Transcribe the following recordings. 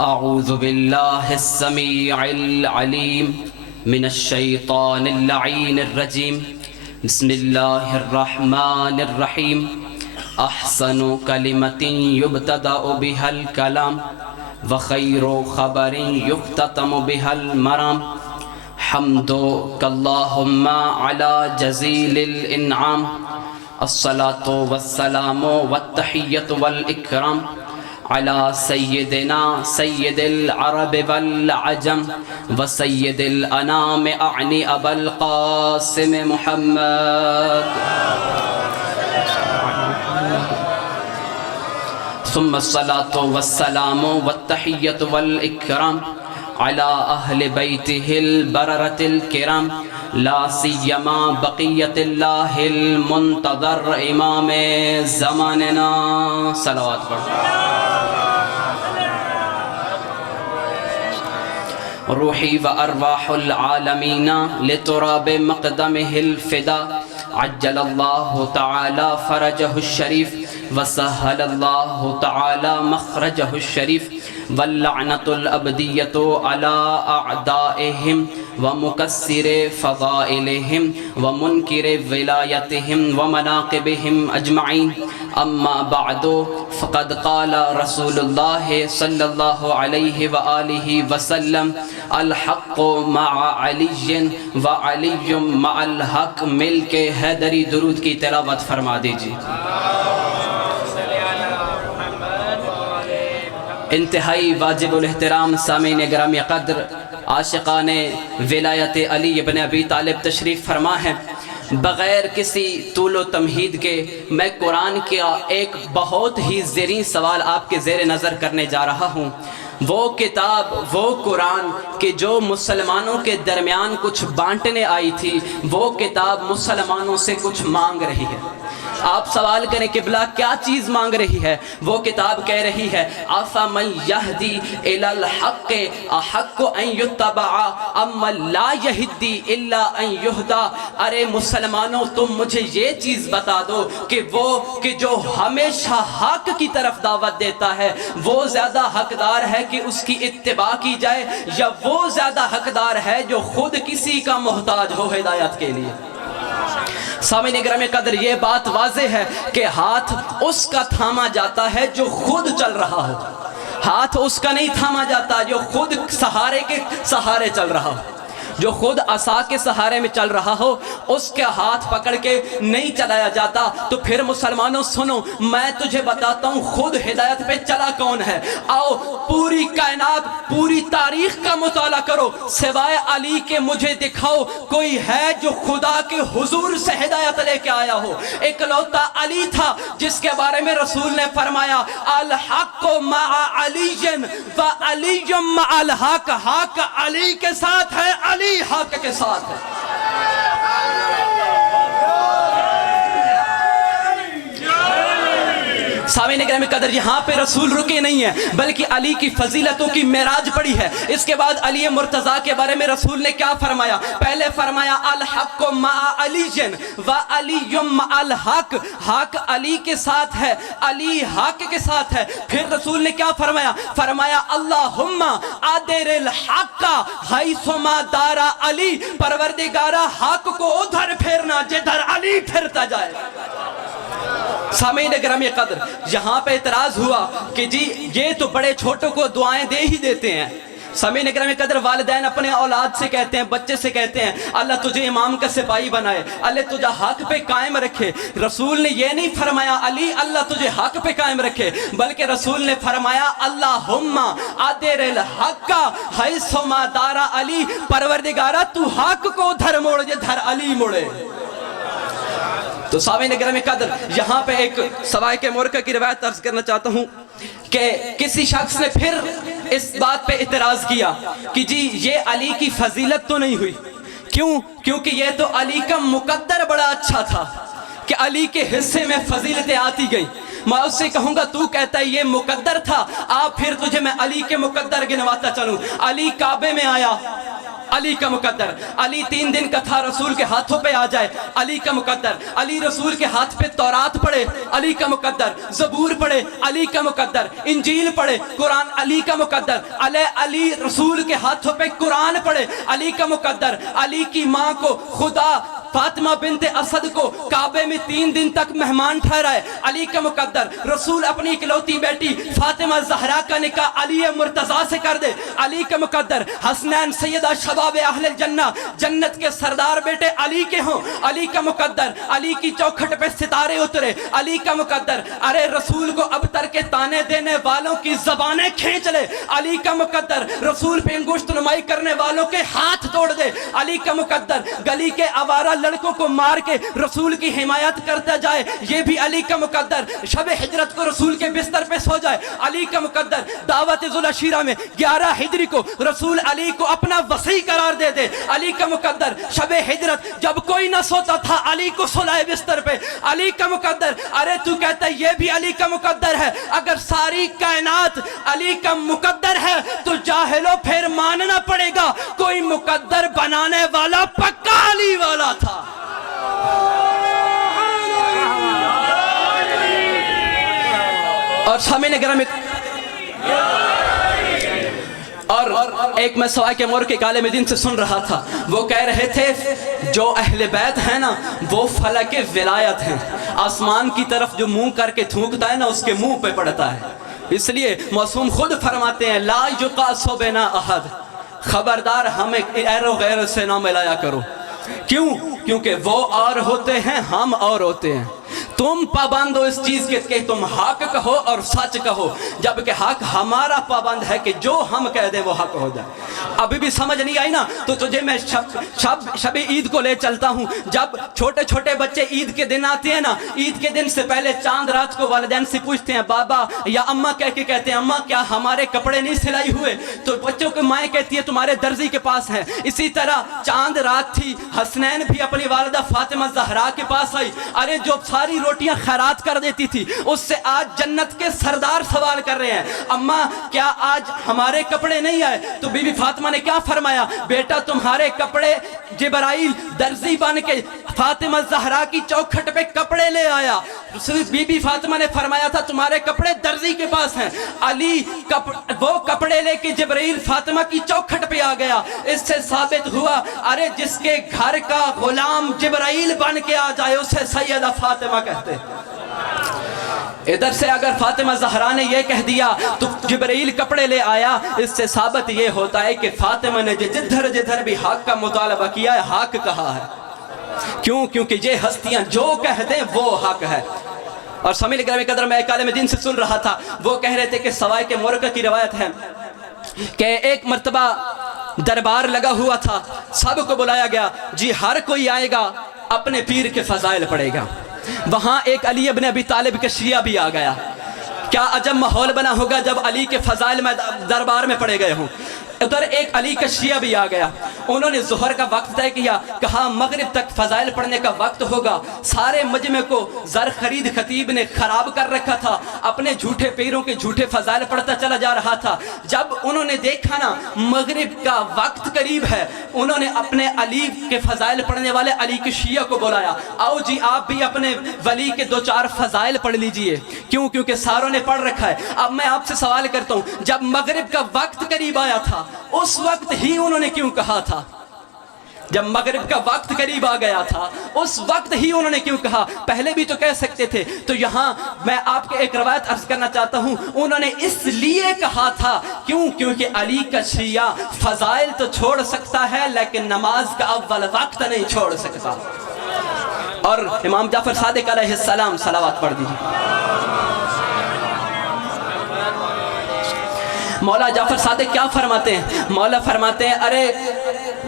اعوذ باللہ السمیع العلیم من الشیطان اللعین الرجیم بسم اللہ الرحمن الرحیم احسن کلمۃ یبتدأ بها الکلام وخیر خبر یختتم بها المرام حمدک اللہم علی جزیل الانعام الصلاة والسلام والتحیۃ والاکرام علی سیدنا سید العرب والعجم وسید الانام اعنی ابا القاسم محمد ثم الصلاة والسلام والتحیۃ والاکرام علی اہل بیتہ البررۃ الکرام لا سیما بقیت اللہ المنتظر امام زماننا صلوات پڑھ روحی و ارواح العالمین لتراب مقدمہ الفدا عجل اللہ تعالی فرجہ الشریف وسہل اللہ تعالی مخرجہ الشریف واللعنۃ الابدیۃ علی اعدائہم ومکسر فضائلہم ومنکر ولایتہم ومناقبہم اجمعین اما بعد فقد قال رسول اللہ صلی اللہ علیہ وآلہ وسلم الحق مع علی وعلی مع الحق مل کے حیدری درود کی تلاوت فرما دیجیے۔ انتہائی واجب الاحترام سامعین گرامی قدر عاشقان ولایت علی ابن ابی طالب تشریف فرما ہے، بغیر کسی طول و تمہید کے میں قرآن کا ایک بہت ہی زرعی سوال آپ کے زیر نظر کرنے جا رہا ہوں۔ وہ کتاب، وہ قرآن کہ جو مسلمانوں کے درمیان کچھ بانٹنے آئی تھی، وہ کتاب مسلمانوں سے کچھ مانگ رہی ہے۔ آپ سوال کریں قبلہ کیا چیز مانگ رہی ہے؟ وہ کتاب کہہ رہی ہے افمن یہدی الی الحق احق ان یتبع اما لا یہدی الا ان یہدی۔ ارے مسلمانوں تم مجھے یہ چیز بتا دو کہ وہ کہ جو ہمیشہ حق کی طرف دعوت دیتا ہے وہ زیادہ حقدار ہے کہ اس کی اتباع کی جائے، یا وہ زیادہ حقدار ہے جو خود کسی کا محتاج ہو ہدایت کے لیے؟ سامعین گرامی قدر یہ بات واضح ہے کہ ہاتھ اس کا تھاما جاتا ہے جو خود چل رہا ہو، ہاتھ اس کا نہیں تھاما جاتا جو خود سہارے کے سہارے چل رہا ہو، جو خود عصا کے سہارے میں چل رہا ہو اس کے ہاتھ پکڑ کے نہیں چلایا جاتا۔ تو پھر مسلمانوں سنو، میں تجھے بتاتا ہوں خود ہدایت پہ چلا کون ہے۔ آؤ پوری کائنات، پوری تاریخ کا مطالعہ کرو، سوائے علی کے مجھے دکھاؤ کوئی ہے جو خدا کے حضور سے ہدایت لے کے آیا ہو۔ اکلوتا علی تھا جس کے بارے میں رسول نے فرمایا الحق مع علی و علی مع الحق، حق علی کے ساتھ ہے، علی حق کے ساتھ ہے۔ سامعین گرامی قدر یہاں پہ رسول رکے نہیں ہیں بلکہ علی کی فضیلتوں کی معراج پڑی ہے۔ اس کے بعد علی مرتضیٰ کے بارے میں رسول نے کیا فرمایا؟ پہلے فرمایا الحق مع علی و علی مع الحق، حق علی کے ساتھ ہے، علی حق کے ساتھ ہے۔ پھر رسول نے کیا فرمایا؟ فرمایا اللہم ادر الحق حیثما دار علی، پروردگارہ حق کو ادھر پھیرنا جدھر علی پھرتا جائے۔ سامعین گرامی قدر یہاں پہ اعتراض ہوا کہ جی یہ تو بڑے چھوٹوں کو دعائیں دے ہی دیتے ہیں۔ سامعین گرامی قدر والدین اپنے اولاد سے کہتے ہیں، بچے سے کہتے ہیں اللہ تجھے امام کا سپاہی بنائے، اللہ تجھے حق پہ قائم رکھے۔ رسول نے یہ نہیں فرمایا علی اللہ تجھے حق پہ قائم رکھے، بلکہ رسول نے فرمایا اللہم ادر الحق حیثما دار علی، پروردگارہ تو حق کو ادھر موڑ جدھر علی مڑے۔ تو سامعین گرامی قدر یہاں پہ ایک سوائے کے مورکہ کی روایت عرض کرنا چاہتا ہوں کہ کسی شخص نے پھر اس بات پہ اعتراض کیا کہ جی یہ علی کی فضیلت تو نہیں ہوئی۔ کیوں؟ کیونکہ یہ تو علی کا مقدر بڑا اچھا تھا کہ علی کے حصے میں فضیلتیں آتی گئیں۔ میں اس سے کہوں گا تو کہتا ہے یہ مقدر تھا، آپ پھر تجھے میں علی کے مقدر گنواتا چلوں۔ علی کعبے میں آیا، علی کا مقدر، علی 3 دن کا تھا رسول کے ہاتھوں پہ آ جائے، علی کا مقدر، علی رسول کے ہاتھ پہ تورات پڑھے، علی کا مقدر، زبور پڑھے، علی کا مقدر، انجیل پڑھے، قرآن علی کا مقدر، علی رسول کے ہاتھوں پہ قرآن پڑھے، علی کا مقدر، علی کی ماں کو خدا فاطمہ بنت اسد کو کعبے میں 3 دن تک مہمان ٹھہرائے، علی کا مقدر، رسول اپنی اکلوتی بیٹی فاطمہ زہرا کا نکاح علی مرتضیٰ سے کر دے، علی کا مقدر، حسنین سیدہ شباب اہل الجنہ، جنت کے سردار بیٹے علی کے ہوں، علی کا مقدر، علی کی چوکھٹ پہ ستارے اترے، علی کا مقدر، ارے رسول کو ابتر کے تانے دینے والوں کی زبانیں کھینچ لے، علی کا مقدر، رسول پہ انگشت نمائی کرنے والوں کے ہاتھ توڑ دے، علی کا مقدر، گلی کے آوارہ لڑکوں کو مار کے رسول کی حمایت کرتا جائے، یہ بھی علی کا مقدر، شب ہجرت کو رسول کے بستر پہ سو جائے، علی کا مقدر، دعوت ذوالعشیرہ میں 11 ہجری کو رسول علی کو اپنا وصی قرار دے دے، علی کا مقدر، شب ہجرت جب کوئی نہ سوتا تھا علی کو سلائے بستر پہ، علی کا مقدر، ارے تو کہتا ہے یہ بھی علی کا مقدر ہے، اگر ساری کائنات علی کا مقدر ہے تو جاہلو پھر ماننا پڑے گا کوئی مقدر بنانے والا پکا علی والا تھا۔ اور سامعین گرامی، اور ایک میں سوائے کے مور کے کالے مدین سے سن رہا تھا، وہ کہہ رہے تھے جو اہل بیت ہیں نا وہ فلک ولایت ہیں، آسمان کی طرف جو منہ کر کے تھونکتا ہے نا اس کے منہ پہ پڑتا ہے، اس لیے معصوم خود فرماتے ہیں لا یقاس بنا احد، خبردار ہمیں غیر و غیر سے نہ ملایا کرو، کیوں؟ کیونکہ وہ اور ہوتے ہیں ہم اور ہوتے ہیں، تم پابند ہو اس چیز کے کہ تم حق کہو اور سچ کہو، جبکہ حق ہمارا پابند ہے کہ جو ہم کہہ دیں وہ حق ہو جائے۔ ابھی بھی سمجھ نہیں آئی نا تو تجھے میں شب عید کو لے چلتا ہوں، جب چھوٹے چھوٹے بچے عید کے دن آتے ہیں نا، عید کے دن سے پہلے چاند رات کو والدین سے پوچھتے ہیں بابا یا اماں کہہ کے کہتے ہیں اماں کیا ہمارے کپڑے نہیں سلائی ہوئے، تو بچوں کو مائیں کہتی ہے تمہارے درزی کے پاس ہیں۔ اسی طرح چاند رات تھی، حسنین بھی اپنی والدہ فاطمہ زہرا کے پاس آئی، ارے جو ساری روٹیاں خیرات کر دیتی تھی اس سے آج جنت کے سردار سوال کر رہے ہیں اماں کیا آج ہمارے کپڑے نہیں آئے؟ تو بی بی فاطمہ نے کیا فرمایا؟ بیٹا تمہارے کپڑے جبرائیل درزی بن کے فاطمہ زہرا کی چوکھٹ پہ کپڑے لے آیا، بی بی فاطمہ نے فرمایا تھا تمہارے کپڑے درزی کے پاس ہیں، علی وہ کپڑے لے کے جبرائیل فاطمہ کی چوکھٹ پہ آ گیا، اس سے ثابت ہوا ارے جس کے گھر کا غلام جبرائیل بن کے آ جائے اسے سیدہ فاطمہ کہتے۔ ادھر سے اگر فاطمہ زہرا نے یہ کہہ دیا تو جبرائیل کپڑے لے آیا، اس سے ثابت یہ ہوتا ہے کہ فاطمہ نے جدھر جدھر بھی حق کا مطالبہ کیا ہے حق کہا ہے، کیوں؟ کیونکہ یہ ہستیاں جو کہہ دیں وہ حق ہے۔ اور سامعین گرامی قدر میں ایک عالم دین سے سن رہا تھا، وہ کہہ رہے تھے کہ سوائے کے مورکہ کی روایت ہے کہ ایک مرتبہ دربار لگا ہوا تھا، سب کو بلایا گیا، جی ہر کوئی آئے گا اپنے پیر کے فضائل پڑھے گا، وہاں ایک علی ابن ابی طالب کا شیعہ بھی آ گیا، کیا عجب ماحول بنا ہوگا جب علی کے فضائل میں دربار میں پڑھے گئے ہوں۔ ادھر ایک علی کا شیعہ بھی آ گیا، انہوں نے ظہر کا وقت طے کیا، کہا مغرب تک فضائل پڑھنے کا وقت ہوگا، سارے مجمع کو زر خرید خطیب نے خراب کر رکھا تھا، اپنے جھوٹے پیروں کے جھوٹے فضائل پڑھتا چلا جا رہا تھا، جب انہوں نے دیکھا نا مغرب کا وقت قریب ہے، انہوں نے اپنے علی کے فضائل پڑھنے والے علی کے شیعہ کو بلایا، آؤ جی آپ بھی اپنے ولی کے 2-4 فضائل پڑھ لیجئے، کیوں؟ کیونکہ ساروں نے پڑھ رکھا ہے۔ اب میں آپ سے سوال کرتا ہوں جب مغرب کا وقت قریب آیا تھا اس وقت ہی انہوں نے کیوں کہا تھا؟ جب مغرب کا وقت قریب آ گیا تھا اس وقت ہی انہوں نے کیوں کہا؟ پہلے بھی تو کہہ سکتے تھے۔ تو یہاں میں آپ کے ایک روایت عرض کرنا چاہتا ہوں، انہوں نے اس لیے کہا تھا کیوں؟ کیونکہ علی کا شیعہ فضائل تو چھوڑ سکتا ہے لیکن نماز کا اول وقت نہیں چھوڑ سکتا۔ اور امام جعفر صادق علیہ السلام صلوات پڑھ دیجیے۔ مولا جعفر صادق کیا فرماتے ہیں؟ مولا فرماتے ہیں ارے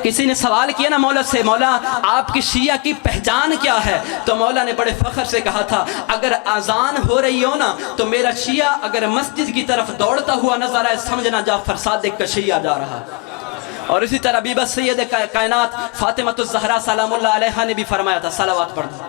کسی نے سوال کیا نا مولا سے، مولا آپ کی شیعہ کی پہچان کیا ہے؟ تو مولا نے بڑے فخر سے کہا تھا اگر اذان ہو رہی ہو نا تو میرا شیعہ اگر مسجد کی طرف دوڑتا ہوا نظر آئے سمجھنا جعفر صادق کا شیعہ جا رہا۔ اور اسی طرح بیبہ سید کائنات فاطمہ الزہرا سلام اللہ علیہا نے بھی فرمایا تھا، صلوات پڑھ دیں۔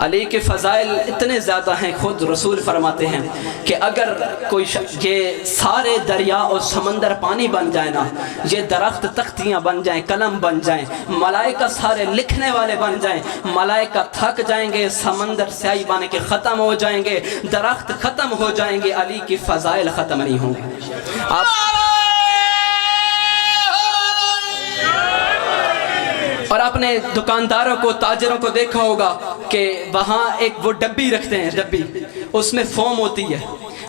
علی کے فضائل اتنے زیادہ ہیں، خود رسول فرماتے ہیں کہ اگر کوئی یہ سارے دریا اور سمندر پانی بن جائے نا، یہ درخت تختیاں بن جائیں، قلم بن جائیں، ملائکہ سارے لکھنے والے بن جائیں، ملائکہ تھک جائیں گے، سمندر سیاہی بن کے ختم ہو جائیں گے، درخت ختم ہو جائیں گے، علی کی فضائل ختم نہیں ہوں گے۔ آپ اور آپ نے دکانداروں کو، تاجروں کو دیکھا ہوگا کہ وہاں ایک وہ ڈبی رکھتے ہیں، ڈبی اس میں فوم ہوتی ہے،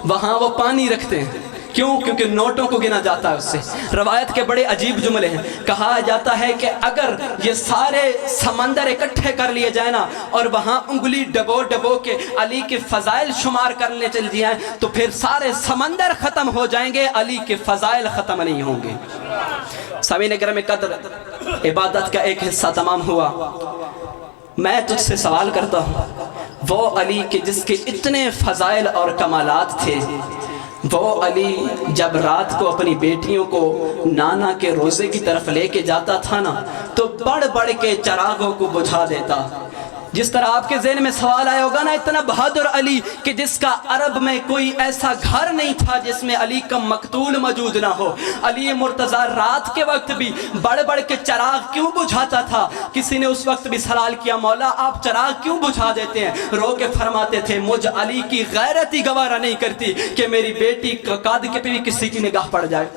وہاں وہ پانی رکھتے ہیں، کیوں؟ کیونکہ نوٹوں کو گنا جاتا ہے اس سے۔ روایت کے بڑے عجیب جملے ہیں، کہا جاتا ہے کہ اگر یہ سارے سمندر اکٹھے کر لیے جائیں نا اور وہاں انگلی ڈبو ڈبو کے علی کے فضائل شمار کرنے چل جائیں تو پھر سارے سمندر ختم ہو جائیں گے، علی کے فضائل ختم نہیں ہوں گے۔ سامعین گرامی قدر، عبادت کا ایک حصہ تمام ہوا۔ میں تجھ سے سوال کرتا ہوں، وہ علی کے جس کے اتنے فضائل اور کمالات تھے، وہ علی جب رات کو اپنی بیٹیوں کو نانا کے روزے کی طرف لے کے جاتا تھا نا تو بڑھ بڑھ کے چراغوں کو بجھا دیتا۔ جس طرح آپ کے ذہن میں سوال آیا ہوگا نا، اتنا بہادر علی کہ جس کا عرب میں کوئی ایسا گھر نہیں تھا جس میں علی کا مقتول موجود نہ ہو۔ علی مرتضیٰ رات کے وقت بھی بڑھ بڑھ کے چراغ کیوں بجھاتا تھا؟ کسی نے اس وقت بھی سوال کیا، مولا آپ چراغ کیوں بجھا دیتے ہیں؟ رو کے فرماتے تھے، مجھ علی کی غیرت ہی گوارا نہیں کرتی کہ میری بیٹی قاد کے پہ بھی کسی کی نگاہ پڑ جائے۔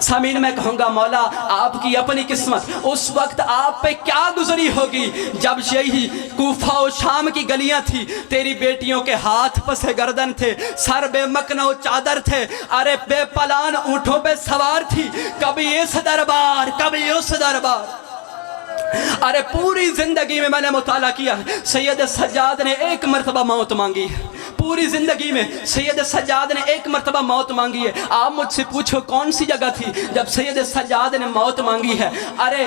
سامعین میں کہوں گا، مولا آپ کی اپنی قسمت اس وقت آپ پہ کیا گزری ہوگی جب یہی کوفہ و شام کی گلیاں تھی، تیری بیٹیوں کے ہاتھ پس گردن تھے، سر بے مکنہ و چادر تھے، ارے بے پلان اونٹوں پہ سوار تھی، کبھی اس دربار کبھی اس دربار۔ ارے پوری زندگی میں میں نے مطالعہ کیا، سید سجاد نے ایک مرتبہ موت مانگی ہے، پوری زندگی میں سید سجاد نے ایک مرتبہ موت مانگی ہے۔ آپ مجھ سے پوچھو کون سی جگہ تھی جب سید سجاد نے موت مانگی ہے؟ ارے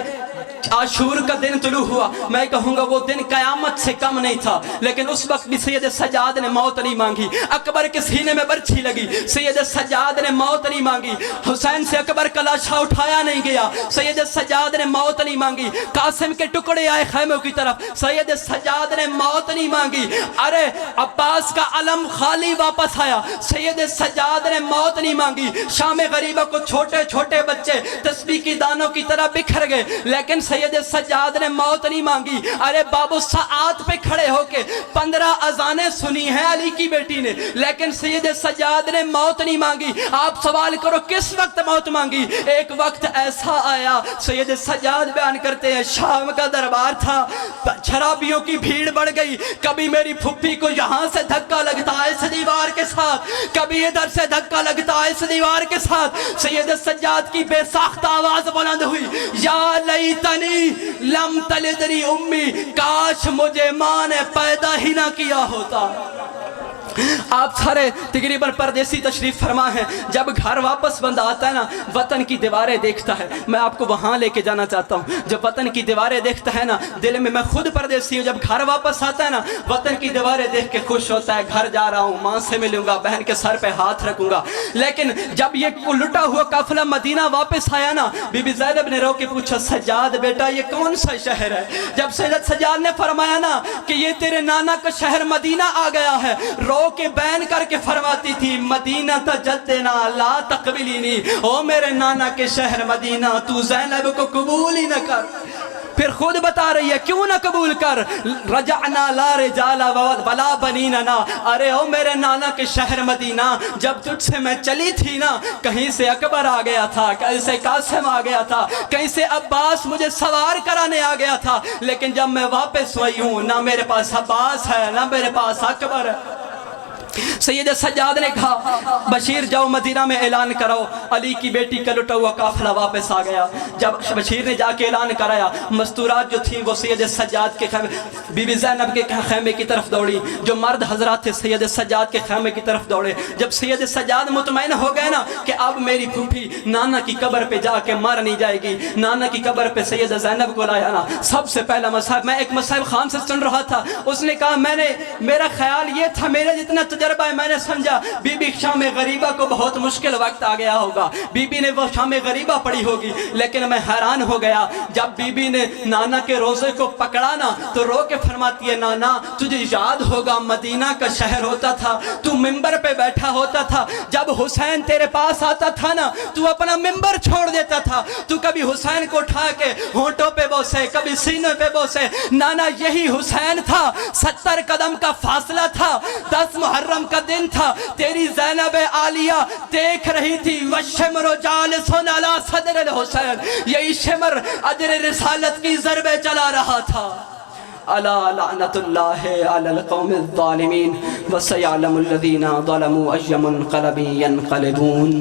عاشور کا دن طلوع ہوا، میں کہوں گا وہ دن قیامت سے کم نہیں تھا، لیکن اس وقت بھی سید سجاد نے موت نہیں مانگی۔ اکبر کے سینے میں برچھی لگی، سید سجاد نے موت نہیں مانگی۔ حسین سے اکبر کا لاشا اٹھایا نہیں گیا، سید سجاد نے موت نہیں مانگی۔ قاسم کے ٹکڑے آئے خیموں کی طرف، سید سجاد نے موت نہیں مانگی۔ ارے عباس کا علم خالی واپس آیا، سید سجاد نے موت نہیں مانگی۔ شام غریبہ کو چھوٹے چھوٹے بچے تسبیح کی دانوں کی طرح بکھر گئے، لیکن سید سجاد نے موت نہیں مانگی۔ ارے باب الساعات پہ کھڑے ہو کے 15 اذانیں سنی ہیں علی کی بیٹی نے، لیکن سید سجاد نے موت نہیں مانگی۔ آپ سوال کرو کس وقت موت مانگی؟ ایک وقت ایسا آیا، سید سجاد بیان کرتے ہیں، شام کا دربار تھا، شرابیوں کی بھیڑ بڑھ گئی، کبھی میری پھپھی کو یہاں سے دھکا لگتا ہے اس دیوار کے ساتھ، کبھی ادھر سے دھکا لگتا ہے اس دیوار کے ساتھ۔ سید سجاد کی بے ساختہ آواز بلند ہوئی، یا لیتنی لم تلدنی امی، کاش مجھے ماں نے پیدا ہی نہ کیا ہوتا۔ آپ سارے تقریباً پردیسی تشریف فرما ہیں، جب گھر واپس بندہ آتا ہے نا وطن کی دیواریں دیکھتا ہے، میں آپ کو وہاں لے کے جانا چاہتا ہوں، جب وطن کی دیواریں دیکھتا ہے نا دل میں خود پردیسی ہوں، جب گھر واپس آتا ہے نا وطن کی دیواریں دیکھ کے خوش ہوتا ہے، گھر جا رہا ہوں، ماں سے ملوں گا، بہن کے سر پہ ہاتھ رکھوں گا۔ لیکن جب یہ لٹا ہوا قافلہ مدینہ واپس آیا نا، بی بی زینب نے رو کے پوچھا، سجاد بیٹا یہ کون سا شہر ہے؟ جب سید سجاد نے فرمایا نا کہ یہ تیرے نانا کا شہر مدینہ آ گیا ہے، رو کے بین کر کے فرماتی تھی، مدینہ تا جدنا لا تقبلینی، او میرے نانا کے شہر مدینہ تو زینب کو قبول ہی نہ کر۔ پھر خود بتا رہی ہے کیوں نہ قبول کر، رجعنا لا رجالا ولا بنیننا، ارے او میرے نانا کے شہر مدینہ، جب تجھ سے میں چلی تھی نا کہیں سے اکبر آ گیا تھا، کہیں سے قاسم آ گیا تھا، کہیں سے عباس مجھے سوار کرانے آ گیا تھا، لیکن جب میں واپس ہوئی ہوں نہ میرے پاس عباس ہے نہ میرے پاس اکبر ہے۔ سید سجاد نے کہا، بشیر جاؤ مدینہ میں اعلان کراؤ علی کی بیٹی کا لٹا ہوا قافلہ واپس آ گیا۔ جب بشیر نے جا کے اعلان کرایا، مستورات جو تھیں وہ سید سجاد کے خیمے، بی بی زینب کے خیمے کی طرف دوڑی، جو مرد حضرات تھے سید سجاد کے خیمے کی طرف دوڑے۔ جب سید سجاد مطمئن ہو گئے نا کہ اب میری پھوپھی نانا کی قبر پہ جا کے مر نہیں جائے گی، نانا کی قبر پہ سید زینب کو لایا نا، سب سے پہلا مصحف، میں ایک مصحف خان سے سن رہا تھا، اس نے کہا میں نے میرا خیال یہ تھا، میرے جتنا تجربہ ہے میں نے سمجھا بی بی شام غریبہ کو بہت مشکل وقت آ گیا ہوگا، بی بی نے وہ شام غریبہ پڑھی ہوگی، لیکن میں حیران ہو گیا جب بی بی نے نانا کے روزے کو پکڑا نا تو رو کے فرماتی ہے نانا تجھے یاد ہوگا مدینہ کا شہر ہوتا تھا، تو ممبر پہ بیٹھا ہوتا تھا، جب حسین تیرے پاس آتا تھا نا تو اپنا ممبر چھوڑ دیتا تھا، تو کبھی حسین کو اٹھا کے ہونٹوں پہ بوسے کبھی سینے پہ بوسے، نانا یہی حسین تھا، 70 قدم کا فاصلہ تھا، 10 محرم کا دن تھا، تیری زینب عالیہ دیکھ رہی تھی وَالشِّمْرُ جَالِسٌ عَلَى صَدْرِ الحسین، یہی شمر اجر رسالت کی ضربیں چلا رہا تھا۔ الا لعنت اللہ علی القوم الظالمین وسیعلم الذین ظلموا ای منقلب ینقلبون۔